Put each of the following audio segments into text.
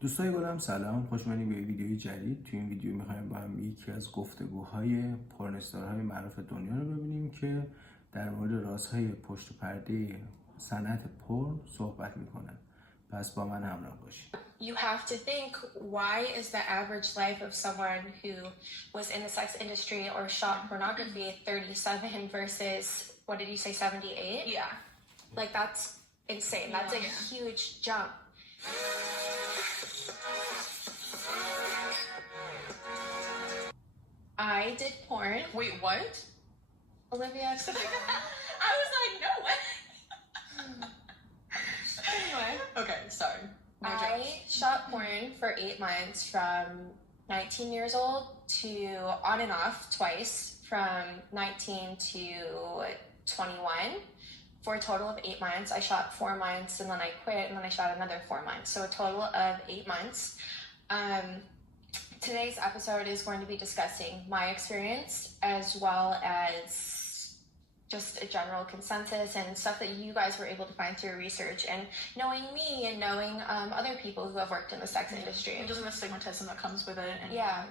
دوستای گلم سلام، خوش اومدین به ویدیوی جدید. توی این ویدیو میخوایم با هم یکی از گفتگوهای استارهای معروف دنیا رو ببینیم که در مورد رازهای پشت پرده صنعت پورن صحبت میکنه. پس با من همراه باشید. You have to think, why is the average life of someone who was in the sex industry or shot pornography 37 versus, what did you say, 78? Yeah. Like, that's insane. That's a huge jump. I did porn. Wait, what? Olivia. I was like, no way. Anyway. Okay, sorry. No I jokes. shot porn for 8 months from 19 years old to on and off twice from 19 to 21. For a total of 8 months. I shot 4 months and then I quit and then I shot another 4 months. So a total of 8 months. Today's episode is going to be discussing my experience as well as just a general consensus and stuff that you guys were able to find through research and knowing me and knowing other people who have worked in the sex industry. And just the stigmatism that comes with it. And Yeah.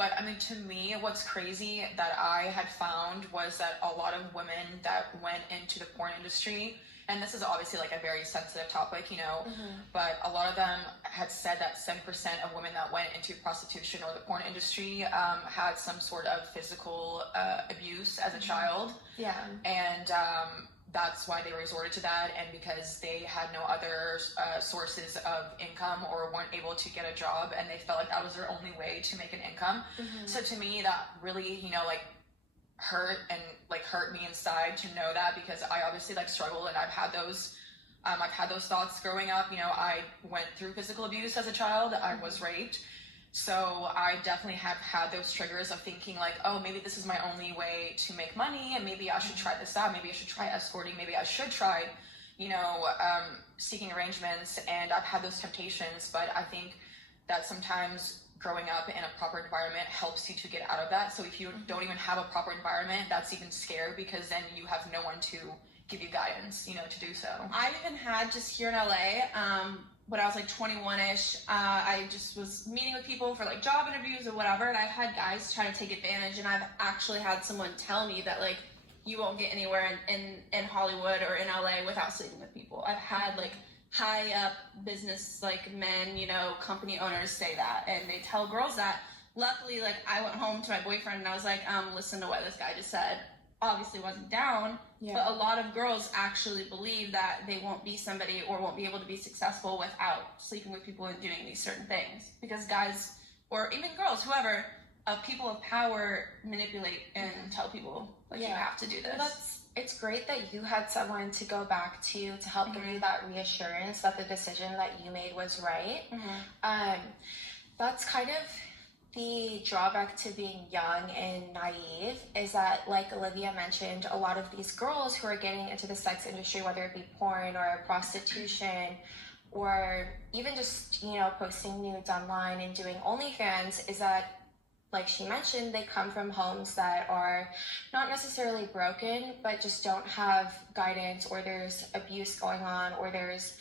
But I mean, to me, what's crazy that I had found was that a lot of women that went into the porn industry, and this is obviously like a very sensitive topic, you know, but a lot of them had said that 7% of women that went into prostitution or the porn industry had some sort of physical abuse as a child. Yeah. And that's why they resorted to that, and because they had no other sources of income or weren't able to get a job, and they felt like that was their only way to make an income. So to me, that really, you know, like hurt me inside to know that, because I obviously like struggled, and I've had those thoughts growing up. You know, I went through physical abuse as a child. I was raped. So I definitely have had those triggers of thinking like, oh, maybe this is my only way to make money, and maybe I should try this out. Maybe I should try escorting. Maybe I should try, you know, seeking arrangements. And I've had those temptations, but I think that sometimes growing up in a proper environment helps you to get out of that. So if you don't even have a proper environment, that's even scary, because then you have no one to give you guidance, you know, to do so. I've even had, just here in LA, when I was like 21-ish, I just was meeting with people for like job interviews or whatever, and I've had guys try to take advantage, and I've actually had someone tell me that like, you won't get anywhere in Hollywood or in LA without sleeping with people. I've had like high up business like men, you know, company owners say that, and they tell girls that. Luckily, like, I went home to my boyfriend and I was like, listen to what this guy just said. Obviously wasn't down, but a lot of girls actually believe that they won't be somebody or won't be able to be successful without sleeping with people and doing these certain things, because guys, or even girls, whoever, people of power manipulate and tell people like, you have to do this. Well, it's great that you had someone to go back to help give you that reassurance that the decision that you made was right. That's kind of the drawback to being young and naive, is that, like Olivia mentioned, a lot of these girls who are getting into the sex industry, whether it be porn or prostitution, or even just, you know, posting nudes online and doing OnlyFans, is that, like she mentioned, they come from homes that are not necessarily broken, but just don't have guidance, or there's abuse going on, or there's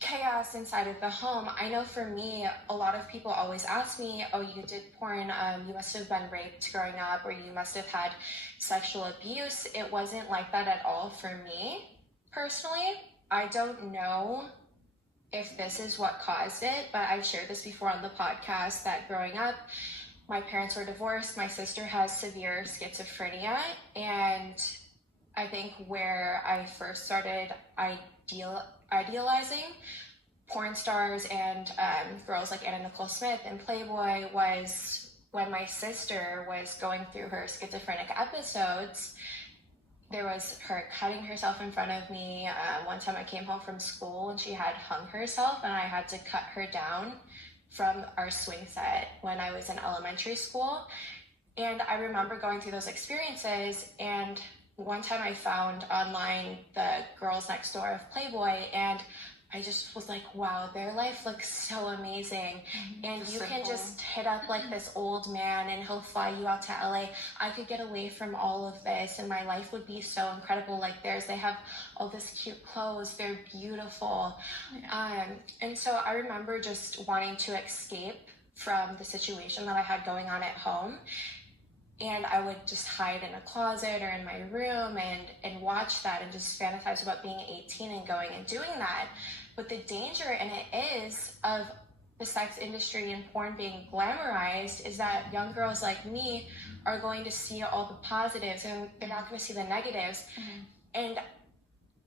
chaos inside of the home. I know for me, a lot of people always ask me, oh, you did porn, you must have been raped growing up, or you must have had sexual abuse. It wasn't like that at all for me. Personally, I don't know if this is what caused it, but I've shared this before on the podcast that growing up, my parents were divorced. My sister has severe schizophrenia, and I think where I first started idealizing porn stars and girls like Nicole Smith and Playboy was when my sister was going through her schizophrenic episodes. There was her cutting herself in front of me. One time I came home from school and she had hung herself, and I had to cut her down from our swing set when I was in elementary school. And I remember going through those experiences, and one time I found online the girls next door of Playboy, and I just was like, wow, their life looks so amazing. And you can just hit up like this old man and he'll fly you out to LA. I could get away from all of this and my life would be so incredible like theirs. They have all this cute clothes. They're beautiful. And so I remember just wanting to escape from the situation that I had going on at home. And I would just hide in a closet or in my room and watch that and just fantasize about being 18 and going and doing that. But the danger in it is of the sex industry and porn being glamorized is that young girls like me are going to see all the positives and they're not going to see the negatives. And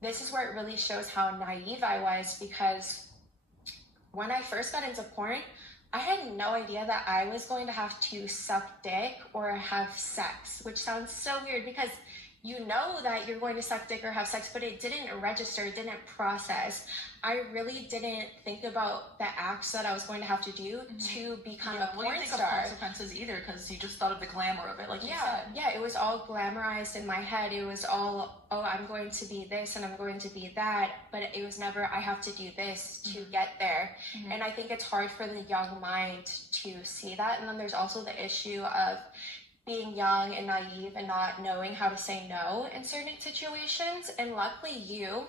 this is where it really shows how naive I was, because when I first got into porn, I had no idea that I was going to have to suck dick or have sex, which sounds so weird because you know that you're going to suck dick or have sex, but it didn't register, it didn't process. I really didn't think about the acts that I was going to have to do to become a porn think star. Of consequences either, because you just thought of the glamour of it, like you said. Yeah, it was all glamorized in my head. It was all, oh, I'm going to be this and I'm going to be that, but it was never, I have to do this to get there. And I think it's hard for the young mind to see that. And then there's also the issue of being young and naive and not knowing how to say no in certain situations. And luckily you,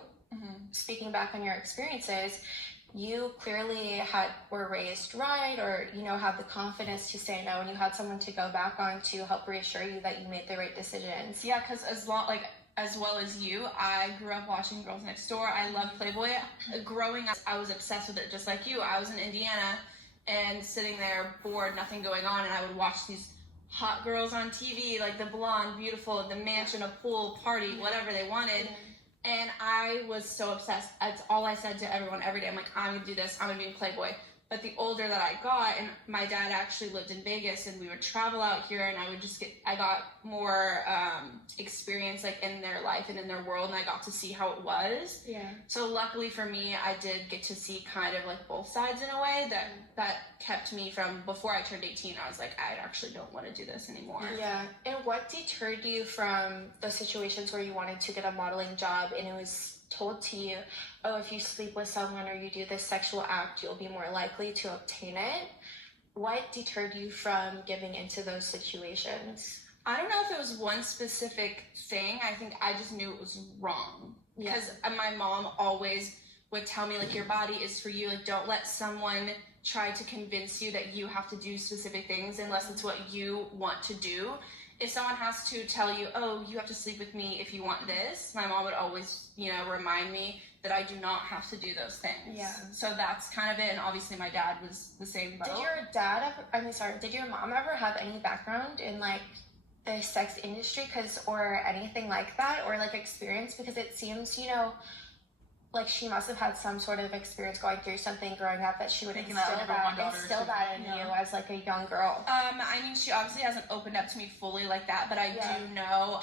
speaking back on your experiences, you clearly were raised right, or, you know, had the confidence to say no, and you had someone to go back on to help reassure you that you made the right decisions. Yeah, because as well as you, I grew up watching Girls Next Door. I loved Playboy. Growing up, I was obsessed with it, just like you. I was in Indiana and sitting there bored, nothing going on, and I would watch these hot girls on TV, like the blonde, beautiful, the mansion, a pool, party, whatever they wanted. And I was so obsessed. That's all I said to everyone every day. I'm like, I'm gonna do this, I'm gonna be a Playboy. But the older that I got, and my dad actually lived in Vegas, and we would travel out here, and I got more experience like in their life and in their world, and I got to see how it was. Yeah. So luckily for me, I did get to see kind of like both sides in a way that kept me from, before I turned 18, I was like, I actually don't want to do this anymore. Yeah. And what deterred you from the situations where you wanted to get a modeling job and it was told to you, oh, if you sleep with someone or you do this sexual act, you'll be more likely to obtain it? What deterred you from giving into those situations? I don't know if it was one specific thing. I think I just knew it was wrong. Because my mom always would tell me, like, your body is for you. Like, don't let someone try to convince you that you have to do specific things unless it's what you want to do. If someone has to tell you, oh, you have to sleep with me if you want this, my mom would always, remind me that I do not have to do those things. Yeah. So that's kind of it. And obviously my dad was the same boat. Did your mom ever have any background in like the sex industry or anything like that, or like experience? Because it seems, like she must have had some sort of experience going through something growing up that she would instill that in you as like a young girl. I mean, she obviously hasn't opened up to me fully like that, but I do know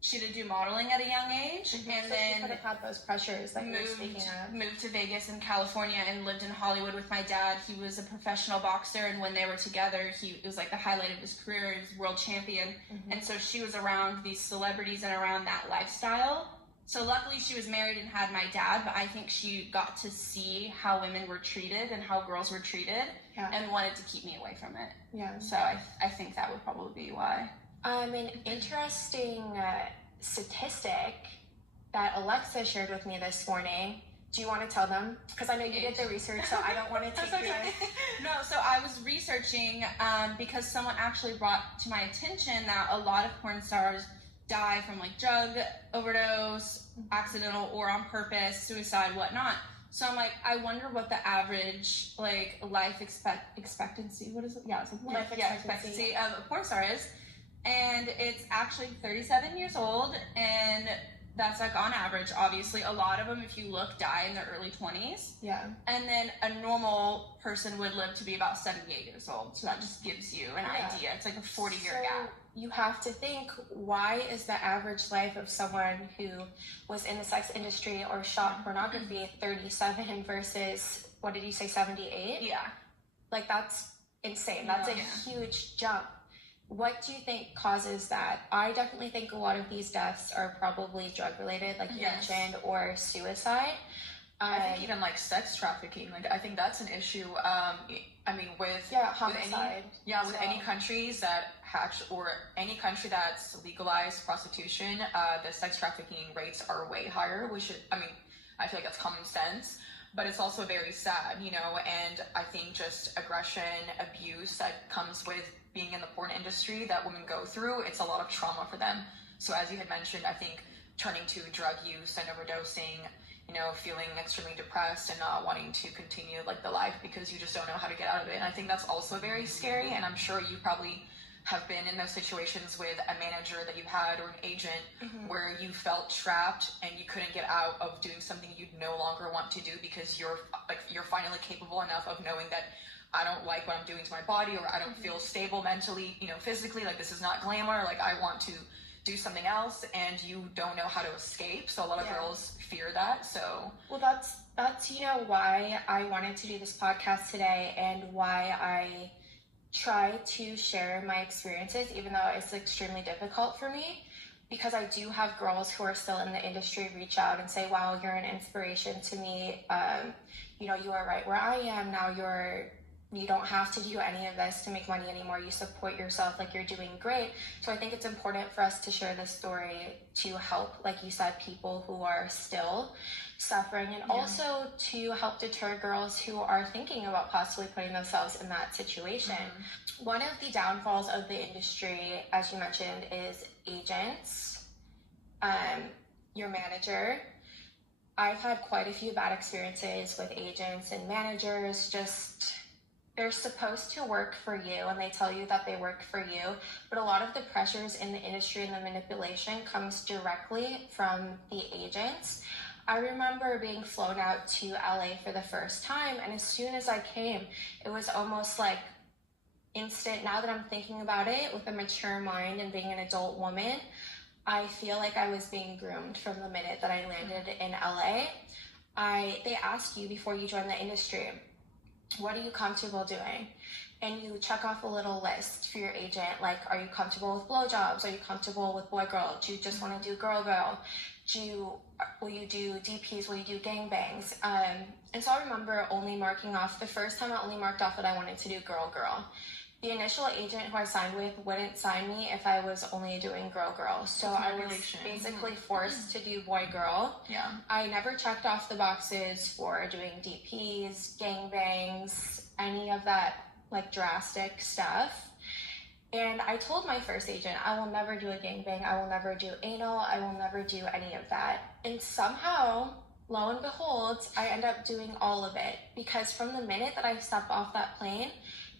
she did do modeling at a young age, and so then she could have had those pressures that you were speaking of. Moved to Vegas and California and lived in Hollywood with my dad. He was a professional boxer, and when they were together, it was like the highlight of his career. He was world champion, and so she was around these celebrities and around that lifestyle. So luckily she was married and had my dad, but I think she got to see how women were treated and how girls were treated and wanted to keep me away from it. Yeah. So I think that would probably be why. An interesting statistic that Alexa shared with me this morning. Do you want to tell them? Because I know you did the research, so I don't want to take your... No, so I was researching because someone actually brought to my attention that a lot of porn stars die from like drug overdose, accidental or on purpose, suicide, whatnot. So I'm like, I wonder what the average like life expectancy, what is it? Yeah, it's like life expectancy of a porn star is. And it's actually 37 years old, and that's like on average. Obviously, a lot of them, if you look, die in their early 20s. Yeah. And then a normal person would live to be about 78 years old. So that just gives you an idea. It's like a 40-year gap. You have to think, why is the average life of someone who was in the sex industry or shot pornography 37 versus, what did you say, 78? Yeah. Like, that's insane. That's a huge jump. What do you think causes that? I definitely think a lot of these deaths are probably drug-related, like you mentioned, or suicide. I think even like sex trafficking, like I think that's an issue. I mean, with homicide. With any countries that or any country that's legalized prostitution, the sex trafficking rates are way higher. I feel like that's common sense, but it's also very sad, you know. And I think just aggression, abuse that comes with being in the porn industry that women go through, it's a lot of trauma for them. So as you had mentioned, I think turning to drug use and overdosing, you know, feeling extremely depressed and not wanting to continue like the life because you just don't know how to get out of it. And I think that's also very scary. And I'm sure you probably have been in those situations with a manager that you had or an agent where you felt trapped and you couldn't get out of doing something you no longer want to do because you're finally capable enough of knowing that I don't like what I'm doing to my body, or I don't feel stable mentally, you know, physically, like this is not glamour, like I want to do something else, and you don't know how to escape. So a lot of girls fear that. So well, that's you know why I wanted to do this podcast today, and why I try to share my experiences, even though it's extremely difficult for me, because I do have girls who are still in the industry reach out and say, wow, you're an inspiration to me. You know, you are right where I am now. You don't have to do any of this to make money anymore. You support yourself, like you're doing great. So I think it's important for us to share this story to help, like you said, people who are still suffering, and also to help deter girls who are thinking about possibly putting themselves in that situation. One of the downfalls of the industry, as you mentioned, is agents, your manager. I've had quite a few bad experiences with agents and managers. Just they're supposed to work for you, and they tell you that they work for you, but a lot of the pressures in the industry and the manipulation comes directly from the agents. I remember being flown out to LA for the first time, and as soon as I came, it was almost like instant. Now that I'm thinking about it with a mature mind and being an adult woman, I feel like I was being groomed from the minute that I landed in LA. They ask you before you join the industry, what are you comfortable doing? And you check off a little list for your agent, like, are you comfortable with blowjobs? Are you comfortable with boy-girl? Do you just want to do girl-girl? Will you do DPs? Will you do gangbangs? And so I remember only marking off, the first time I only marked off that I wanted to do girl-girl. The initial agent who I signed with wouldn't sign me if I was only doing girl-girl. So I was basically forced to do boy-girl. Yeah. I never checked off the boxes for doing DPs, gangbangs, any of that like drastic stuff. And I told my first agent, I will never do a gangbang. I will never do anal. I will never do any of that. And somehow, lo and behold, I end up doing all of it. Because from the minute that I stepped off that plane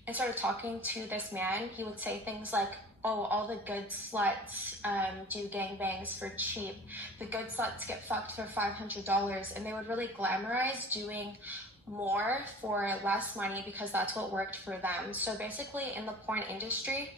and started talking to this man, he would say things like, oh, all the good sluts do gangbangs for cheap. The good sluts get fucked for $500. And they would really glamorize doing more for less money because that's what worked for them. So basically in the porn industry,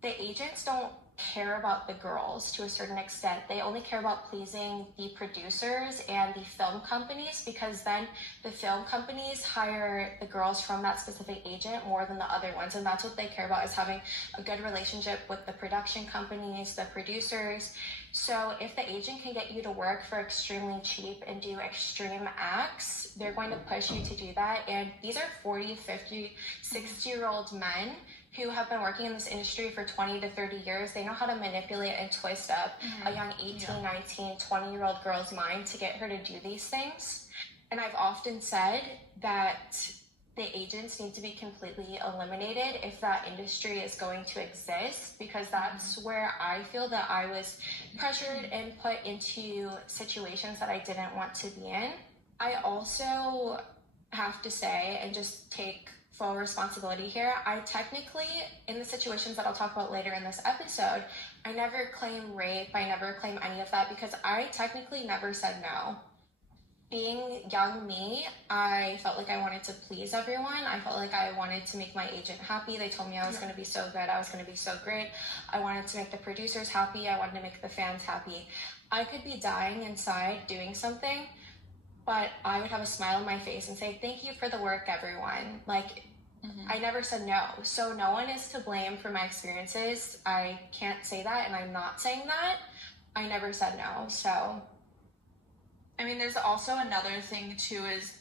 the agents don't care about the girls to a certain extent. They only care about pleasing the producers and the film companies, because then the film companies hire the girls from that specific agent more than the other ones. And that's what they care about, is having a good relationship with the production companies, the producers. So if the agent can get you to work for extremely cheap and do extreme acts, they're going to push you to do that. And these are 40, 50, 60-year-old men who have been working in this industry for 20 to 30 years. They know how to manipulate and twist up a young 18, 19, 20-year-old girl's mind to get her to do these things. And I've often said that the agents need to be completely eliminated if that industry is going to exist, because that's where I feel that I was pressured and put into situations that I didn't want to be in. I also have to say, and just take full responsibility here, I technically, in the situations that I'll talk about later in this episode, I never claim rape, I never claim any of that, because I technically never said no. Being young me, I felt like I wanted to please everyone. I felt like I wanted to make my agent happy. They told me I was going to be so good, I was going to be so great. I wanted to make the producers happy, I wanted to make the fans happy. I could be dying inside doing something, but I would have a smile on my face and say, thank you for the work, everyone. Like, I never said no. So no one is to blame for my experiences. I can't say that, and I'm not saying that. I never said no. So I mean, there's also another thing too, is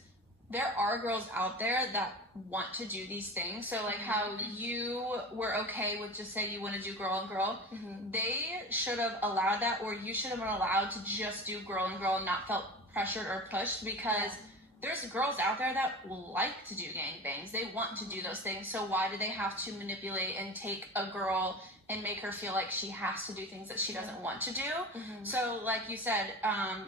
there are girls out there that want to do these things. So like how you were okay with just say you want to do girl on girl, they should have allowed that, or you should have been allowed to just do girl on girl and not felt pressured or pushed, because there's girls out there that like to do gangbangs. They want to do those things. So why do they have to manipulate and take a girl and make her feel like she has to do things that she doesn't want to do? So like you said,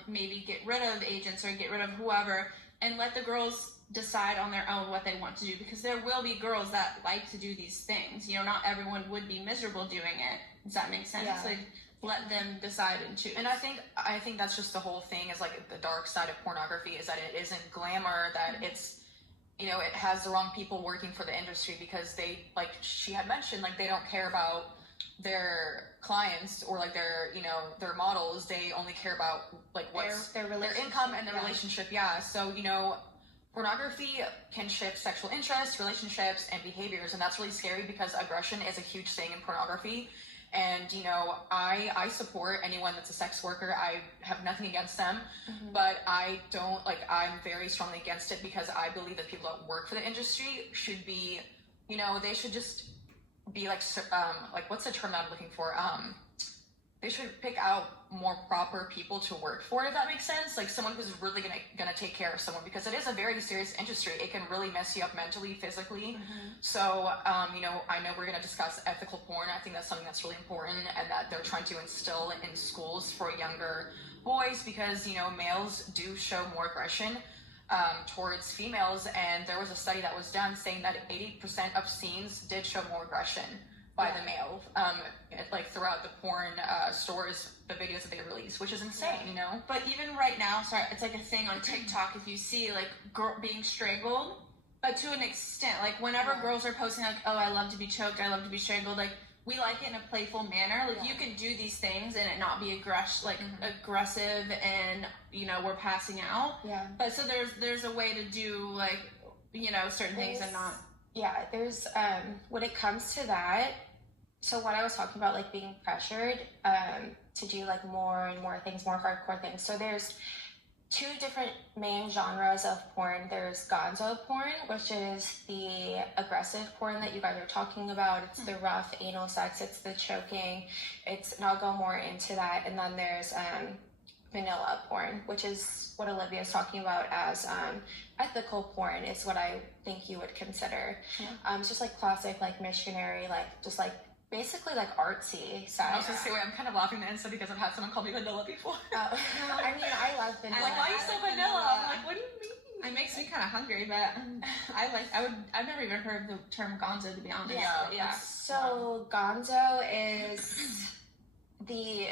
maybe get rid of agents or get rid of whoever and let the girls decide on their own what they want to do, because there will be girls that like to do these things. You know, not everyone would be miserable doing it. Does that make sense? Yeah. Like, let them decide and choose. And I think that's just the whole thing, is like the dark side of pornography is that it isn't glamour, that it's, you know, it has the wrong people working for the industry, because they, like she had mentioned, like they don't care about their clients or like their, you know, their models. They only care about like what's their income and their relationship. Yeah. So, you know, pornography can shift sexual interests, relationships, and behaviors, and that's really scary, because aggression is a huge thing in pornography. And, you know, I support anyone that's a sex worker. I have nothing against them, but I don't, like, I'm very strongly against it, because I believe that people that work for the industry should be, you know, they should just be like what's the term that I'm looking for? They should pick out more proper people to work for, if that makes sense. Like someone who's really gonna take care of someone, because it is a very serious industry. It can really mess you up mentally, physically. So, you know, I know we're gonna discuss ethical porn. I think that's something that's really important, and that they're trying to instill in schools for younger boys, because, you know, males do show more aggression towards females, and there was a study that was done saying that 80% of scenes did show more aggression by the male, like throughout the porn stores, the videos that they release, which is insane, you know? But even right now, sorry, it's like a thing on TikTok, if you see like girl being strangled, but to an extent, like whenever girls are posting like, oh, I love to be choked, I love to be strangled, like we like it in a playful manner. Like you can do these things and it not be aggressive, and you know, we're passing out. Yeah. But so there's a way to do like, you know, certain things and not. Yeah, there's when it comes to that, so what I was talking about, like being pressured to do like more and more things, more hardcore things. So there's two different main genres of porn. There's gonzo porn, which is the aggressive porn that you guys are talking about. It's the rough anal sex, it's the choking, and I'll go more into that. And then there's vanilla porn, which is what Olivia is talking about as ethical porn, is what I think you would consider. It's just like classic, like missionary, like just like basically like artsy sex. I was gonna say, wait, I'm kind of laughing at Insta because I've had someone call me vanilla before. I mean, I love vanilla. Like, why are you so vanilla? I'm like, what do you mean? It makes me kind of hungry, but I've never even heard the term gonzo, to be honest. Yeah. So gonzo is the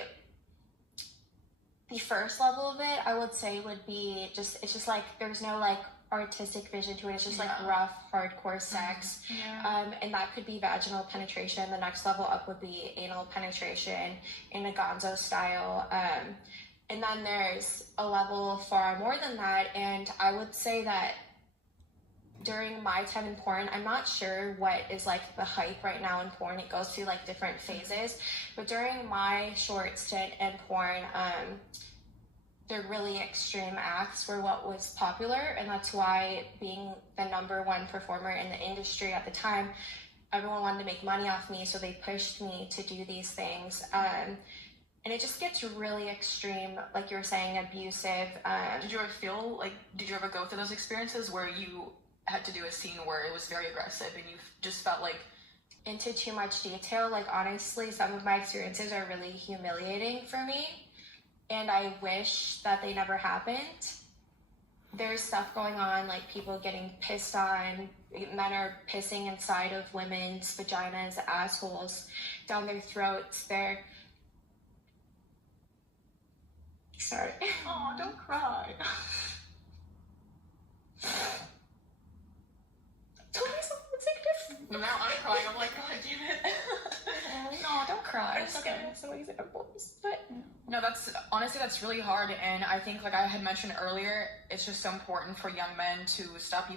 first level of it, I would say, would be it's just like there's no like artistic vision to it. It's just like rough, hardcore sex. And that could be vaginal penetration. The next level up would be anal penetration in a gonzo style. And then there's a level far more than that. And I would say that during my time in porn, I'm not sure what is like the hype right now in porn. It goes through like different phases. But during my short stint in porn, the really extreme acts were what was popular, and that's why, being the #1 performer in the industry at the time, everyone wanted to make money off me, so they pushed me to do these things. And it just gets really extreme, like you were saying, abusive. Did you ever go through those experiences where you had to do a scene where it was very aggressive and you just felt like into too much detail? Like, honestly, some of my experiences are really humiliating for me, and I wish that they never happened. There's stuff going on, like people getting pissed on, men are pissing inside of women's vaginas, assholes, down their throats. Sorry. Oh, don't cry. Now I'm crying. I'm like, God damn it. No, don't cry. It's okay. So easy to voice. But no, that's really hard. And I think, like I had mentioned earlier, it's just so important for young men to stop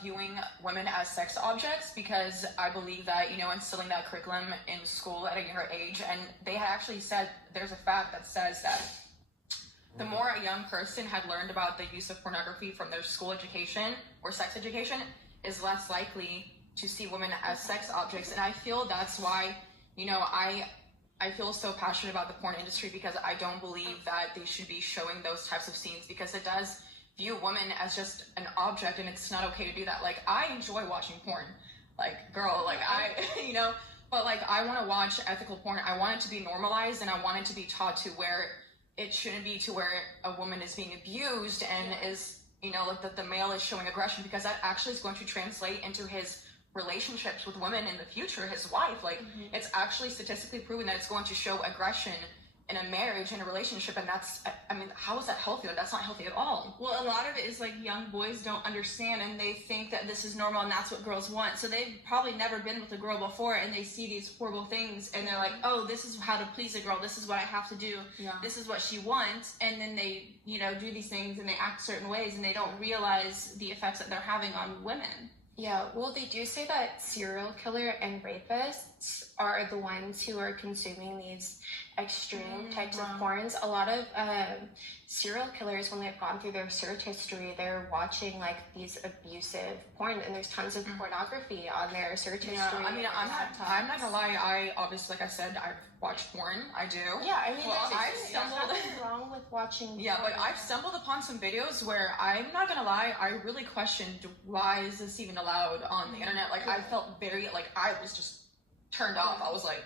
viewing women as sex objects, because I believe that, you know, instilling that curriculum in school at a younger age, and they had actually said, there's a fact that says that The more a young person had learned about the use of pornography from their school education or sex education is less likely to see women as sex objects. And I feel that's why, you know, I feel so passionate about the porn industry, because I don't believe that they should be showing those types of scenes, because it does view women as just an object, and it's not okay to do that. Like, I enjoy watching porn. Like, girl, like, you know, but like, I want to watch ethical porn. I want it to be normalized, and I want it to be taught to where it shouldn't be to where a woman is being abused and is, you know, like that the male is showing aggression, because that actually is going to translate into his relationships with women in the future, his wife. Like, it's actually statistically proven that it's going to show aggression in a marriage, in a relationship, and that's, I mean, how is that healthy? That's not healthy at all. Well, a lot of it is like young boys don't understand, and they think that this is normal and that's what girls want. So they've probably never been with a girl before, and they see these horrible things, and they're like, oh, this is how to please a girl. This is what I have to do. Yeah. This is what she wants. And then they, you know, do these things and they act certain ways, and they don't realize the effects that they're having on women. Yeah, well, they do say that serial killer and rapists are the ones who are consuming these extreme types of porns. A lot of serial killers, when they've gone through their search history, they're watching like these abusive porn, and there's tons of pornography on their search history. I mean, I'm not gonna lie. I obviously, like I said, I've watched porn. I do. Yeah, I mean, Well, there's nothing wrong with watching. Yeah, porn. but I've stumbled upon some videos where, I'm not gonna lie, I really questioned, why is this even allowed on the internet? Like, I felt very, like, I was just turned off. I was like,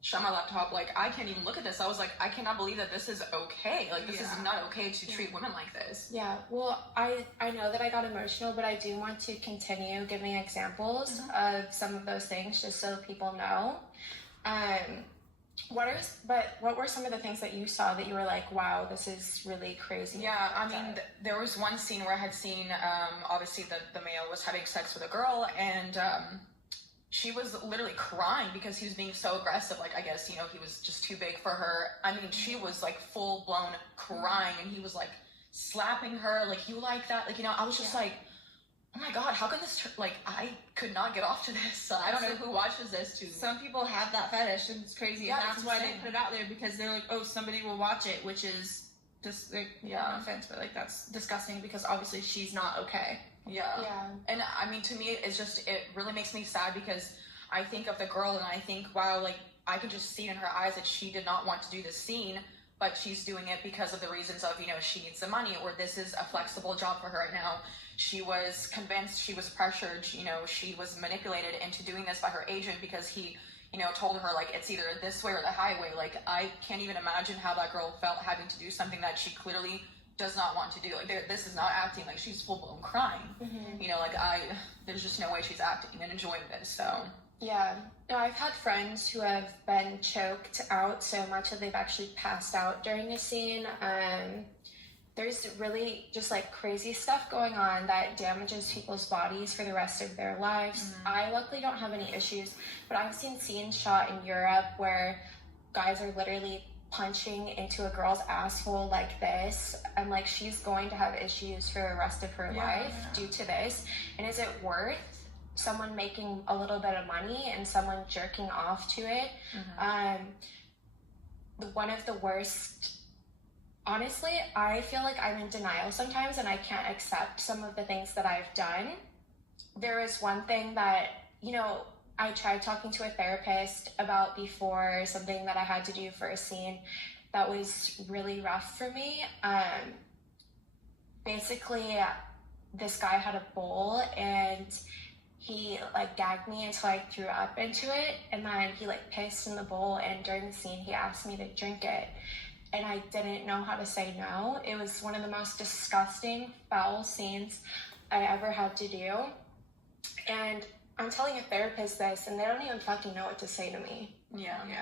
shut my laptop, like, I can't even look at this. I was like, I cannot believe that this is okay. Like, this is not okay to treat women like this. Yeah, well, I know that I got emotional, but I do want to continue giving examples of some of those things, just so people know. What were some of the things that you saw that you were like, wow, this is really crazy? Yeah, I mean, there was one scene where I had seen, obviously the male was having sex with a girl, and she was literally crying because he was being so aggressive. Like, I guess, you know, he was just too big for her. I mean, she was like full blown crying, and he was like slapping her, like, you like that? Like, you know, I was just like, oh my God, how can this, like, I could not get off to this. I don't know who watches this too. Some people have that fetish, and it's crazy. Yeah, and that's it's why insane. they put it out there, because they're like, oh, somebody will watch it, which is just like, no offense, but like, that's disgusting, because obviously she's not okay. Yeah. And I mean, to me, it's just, it really makes me sad, because I think of the girl and I think, wow, like, I could just see in her eyes that she did not want to do this scene, but she's doing it because of the reasons of, you know, she needs the money, or this is a flexible job for her right now. She was convinced, she was pressured, you know, she was manipulated into doing this by her agent, because he, you know, told her, like, it's either this way or the highway. Like, I can't even imagine how that girl felt having to do something that she clearly does not want to do. Like, this is not acting. Like, she's full-blown crying. You know, like, there's just no way she's acting and enjoying this, so. Yeah. No, I've had friends who have been choked out so much that they've actually passed out during a scene. There's really just like crazy stuff going on that damages people's bodies for the rest of their lives. I luckily don't have any issues, but I've seen scenes shot in Europe where guys are literally punching into a girl's asshole like this, and like, she's going to have issues for the rest of her life due to this. And is it worth someone making a little bit of money and someone jerking off to it? One of the worst, honestly, I feel like I'm in denial sometimes, and I can't accept some of the things that I've done. There is one thing that, you know, I tried talking to a therapist about before, something that I had to do for a scene that was really rough for me. Basically, this guy had a bowl, and he like gagged me until I threw up into it, and then he like pissed in the bowl, and during the scene he asked me to drink it, and I didn't know how to say no. It was one of the most disgusting, foul scenes I ever had to do, and I'm telling a therapist this, and they don't even fucking know what to say to me.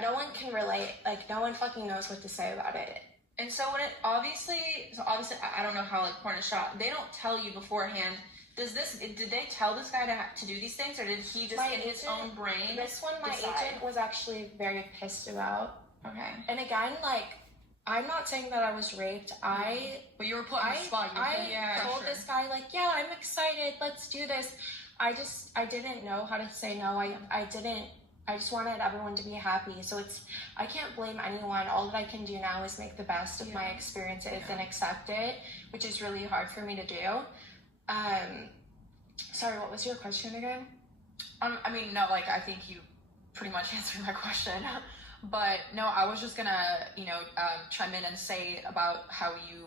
No one can relate. Like, no one fucking knows what to say about it. And so when it obviously, I don't know how like porn is shot. They don't tell you beforehand. Did they tell this guy to do these things, or did he just in his own brain? This one, my agent was actually very pissed about. Okay. And again, like, I'm not saying that I was raped. But you were put on the spot. I told this guy, like, yeah, I'm excited. Let's do this. I didn't know how to say no. I didn't I just wanted everyone to be happy. So I can't blame anyone. All that I can do now is make the best of my experiences and accept it, which is really hard for me to do. Sorry, what was your question again? I mean, no, like, I think you pretty much answered my question. But no, I was just gonna, chime in and say about how you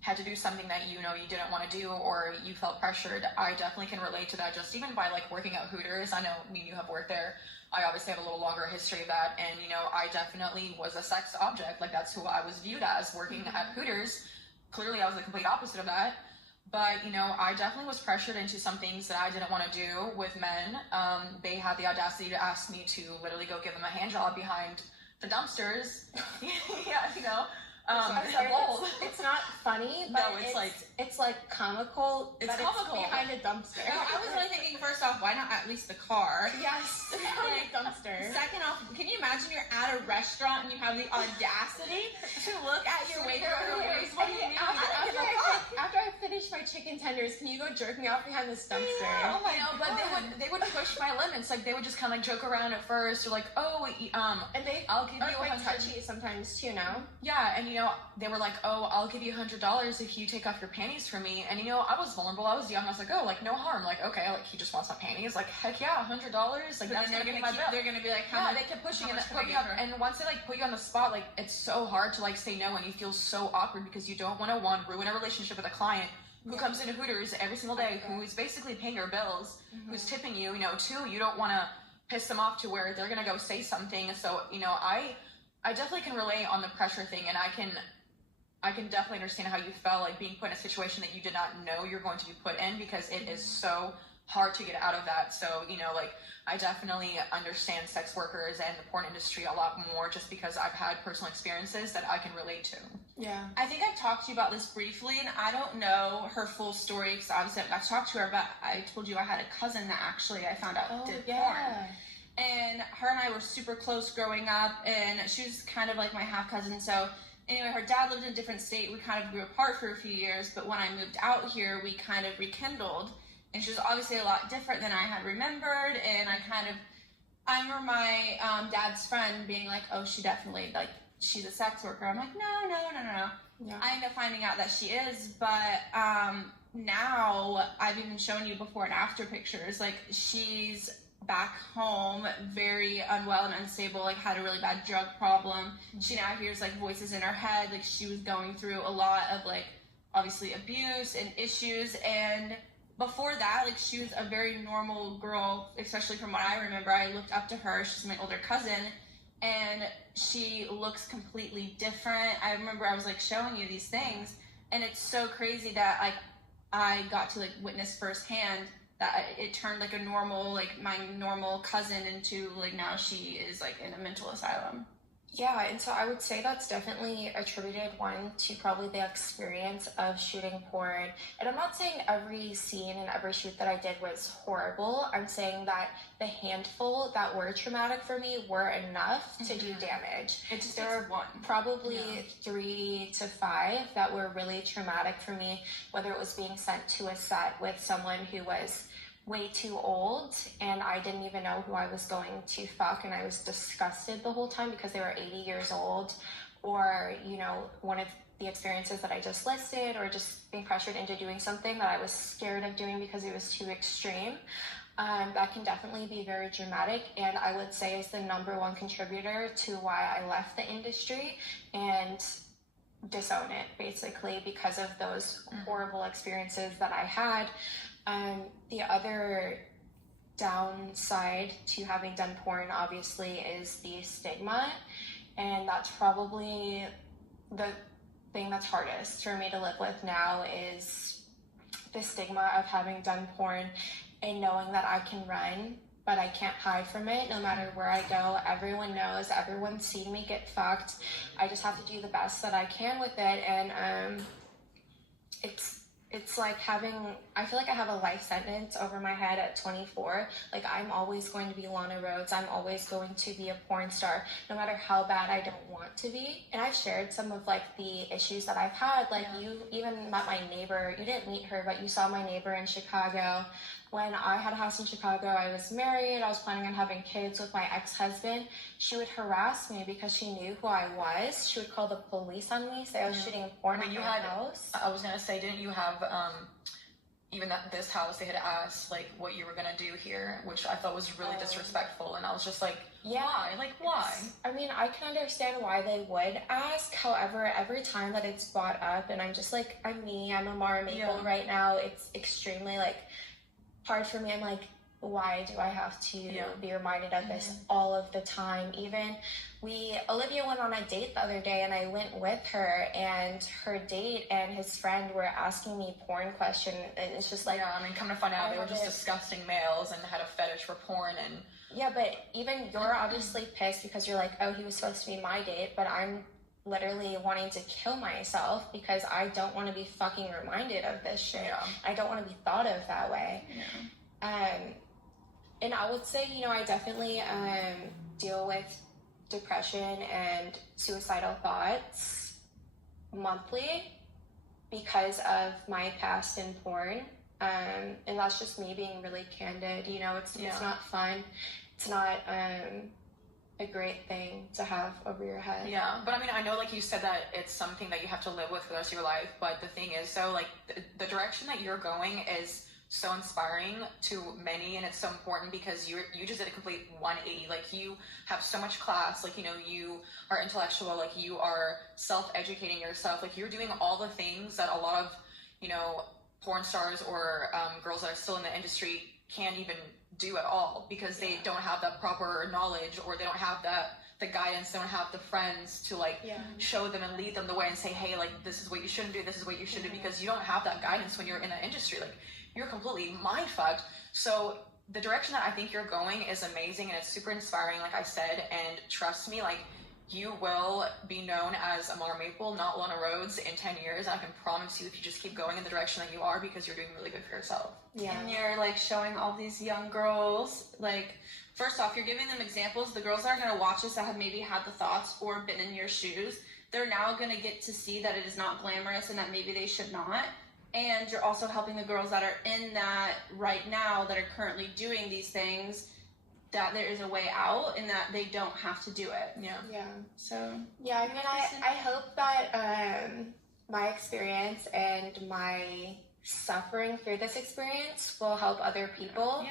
had to do something that you didn't want to do, or you felt pressured. I definitely can relate to that, just even by like working at Hooters. I know me and you have worked there. I obviously have a little longer history of that, and I definitely was a sex object. Like, that's who I was viewed as working at Hooters. Clearly I was the complete opposite of that. But, I definitely was pressured into some things that I didn't want to do with men. They had the audacity to ask me to literally go give them a hand job behind the dumpsters. Yeah, I'm sorry, it's not funny, but no, it's like comical. It's comical. It's behind a dumpster. Well, I was really thinking, first off, why not at least the car? Yes, behind a dumpster. Second off, can you imagine you're at a restaurant and you have the audacity to look at your waiter or waitress? What do you mean? After I finish my chicken tenders, can you go jerk me off behind this dumpster? Yeah, oh my God. But they would push my limits. Like, they would just kind of like joke around at first, or like, oh, and they I'll give are you quite $100. touchy sometimes too. Now, yeah, and they were like, oh, I'll give you $100 if you take off your panties for me. And I was vulnerable. I was young. I was like, oh, like, no harm. Like, okay, like, he just wants my panties. Like, heck yeah, $100. Like, that's they're gonna be my bill. They're gonna be like, yeah, they kept pushing and put me up. And once they like put you on the spot, like, it's so hard to like say no, and you feel so awkward because you don't want to, one, ruin a relationship with a client who comes into Hooters every single day, who is basically paying your bills, who's tipping you. Two, you don't want to piss them off to where they're gonna go say something. So I definitely can relate on the pressure thing, and I can definitely understand how you felt, like, being put in a situation that you did not know you're going to be put in, because it is so hard to get out of that. So, like, I definitely understand sex workers and the porn industry a lot more, just because I've had personal experiences that I can relate to. yeah. I think I've talked to you about this briefly, and I don't know her full story because obviously I've got to talk to her, but I told you I had a cousin that actually I found out did porn. And her and I were super close growing up, and she was kind of like my half cousin. So anyway, her dad lived in a different state. We kind of grew apart for a few years, but when I moved out here, we kind of rekindled. And she was obviously a lot different than I had remembered. And I remember my dad's friend being like, oh, she definitely, like, she's a sex worker. I'm like, no. Yeah. I end up finding out that she is, but now I've even shown you before and after pictures. Like, she's back home, very unwell and unstable, like, had a really bad drug problem. She now hears, like, voices in her head. Like, she was going through a lot of, like, obviously abuse and issues, and before that, like, she was a very normal girl, especially from what I remember. I looked up to her. She's my older cousin, and she looks completely different. I remember I was, like, showing you these things, and it's so crazy that, like, I got to, like, witness firsthand that it turned, like, a normal, like, my normal cousin into, like, now she is, like, in a mental asylum. Yeah, and so I would say that's definitely attributed, one, to probably the experience of shooting porn. And I'm not saying every scene and every shoot that I did was horrible. I'm saying that the handful that were traumatic for me were enough to do damage. There were probably 3 to 5 that were really traumatic for me, whether it was being sent to a set with someone who was way too old and I didn't even know who I was going to fuck, and I was disgusted the whole time because they were 80 years old, or one of the experiences that I just listed, or just being pressured into doing something that I was scared of doing because it was too extreme. That can definitely be very dramatic, and I would say is the #1 contributor to why I left the industry and disown it, basically, because of those horrible experiences that I had. The other downside to having done porn, obviously, is the stigma, and that's probably the thing that's hardest for me to live with now, is the stigma of having done porn and knowing that I can run, but I can't hide from it. No matter where I go, everyone knows, everyone's seen me get fucked. I just have to do the best that I can with it, and it's like I feel like I have a life sentence over my head at 24. Like, I'm always going to be Lana Rhoades. I'm always going to be a porn star, no matter how bad I don't want to be. And I've shared some of, like, the issues that I've had. Like, you even met my neighbor. You didn't meet her, but you saw my neighbor in Chicago. when I had a house in Chicago, I was married, I was planning on having kids with my ex-husband. She would harass me because she knew who I was. She would call the police on me, say I was shooting porn at my house. I was gonna say, didn't you have even at this house they had asked like what you were gonna do here, which I thought was really disrespectful, and I was just like, why? Like, why? I mean, I can understand why they would ask. However, every time that it's brought up, and I'm just like, I'm a Mara Maple right now, it's extremely like hard for me. I'm like, why do I have to be reminded of this all of the time? Even Olivia went on a date the other day, and I went with her, and her date and his friend were asking me porn questions, and it's just like, I mean, come to find out, they were just disgusting males and had a fetish for porn. And yeah, but even you're obviously pissed because you're like, oh, he was supposed to be my date, but I'm literally wanting to kill myself because I don't want to be fucking reminded of this shit. I don't want to be thought of that way. And I would say, you know, I definitely deal with depression and suicidal thoughts monthly because of my past in porn. And that's just me being really candid. You know, it's not fun. It's not a great thing to have over your head. Yeah, but I mean, I know, like you said, that it's something that you have to live with for the rest of your life, but the thing is, so, like, the direction that you're going is so inspiring to many, and it's so important because you just did a complete 180. Like, you have so much class, like, you know, you are intellectual, like, you are self-educating yourself, like, you're doing all the things that a lot of, you know, porn stars or girls that are still in the industry can't even do at all because they don't have that proper knowledge, or they don't have the guidance, they don't have the friends to like show them and lead them the way and say, hey, like, this is what you shouldn't do, this is what you should do, because you don't have that guidance when you're in the industry. Like, you're completely mind fucked. So the direction that I think you're going is amazing, and it's super inspiring, like I said, and trust me, like, you will be known as Amara Maple, not Lana Rhodes, in 10 years. And I can promise you, if you just keep going in the direction that you are, because you're doing really good for yourself. Yeah. And you're like showing all these young girls, like, first off, you're giving them examples. The girls that are going to watch this that have maybe had the thoughts or been in your shoes, they're now going to get to see that it is not glamorous and that maybe they should not. And you're also helping the girls that are in that right now, that are currently doing these things, that there is a way out and that they don't have to do it. So yeah, I mean, I hope that my experience and my suffering through this experience will help other people.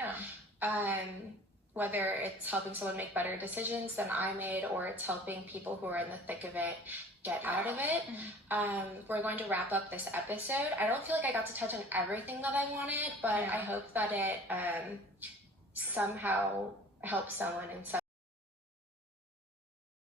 Whether it's helping someone make better decisions than I made, or it's helping people who are in the thick of it get out of it. We're going to wrap up this episode. I don't feel like I got to touch on everything that I wanted, but I hope that it somehow helps someone in some